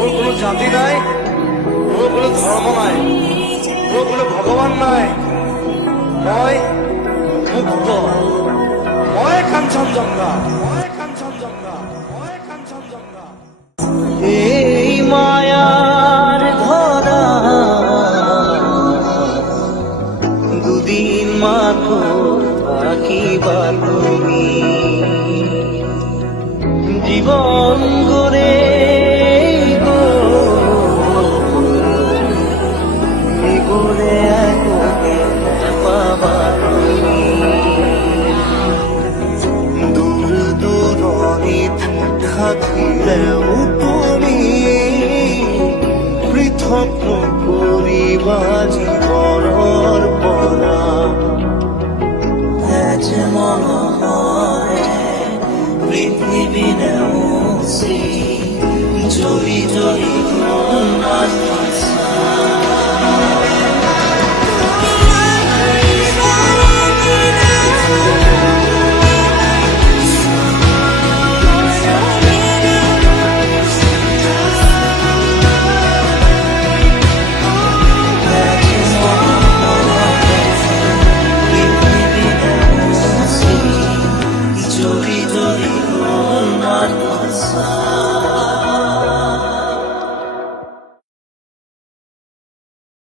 ওর কোনো জাতি নাই, ওর কোনো ধর্ম নাই, ওর কোনো ভগবান নাই। মই মুক্ত, মই কাঞ্চনজঙ্ঘা, মই কাঞ্চনজঙ্ঘা, মই কাঞ্চনজঙ্ঘা। এই মায়ার ধরা দুদিন মাত্র থাকিবা তুমি, জীবন গড়ে গড়ে পাবা তুমি। দূর দূরণিত থাকিলেও তুমি পৃথক করিবা জীবনৰ পৰা। যে মন হয় পৃথিৱী নেওচি জৰি জৰি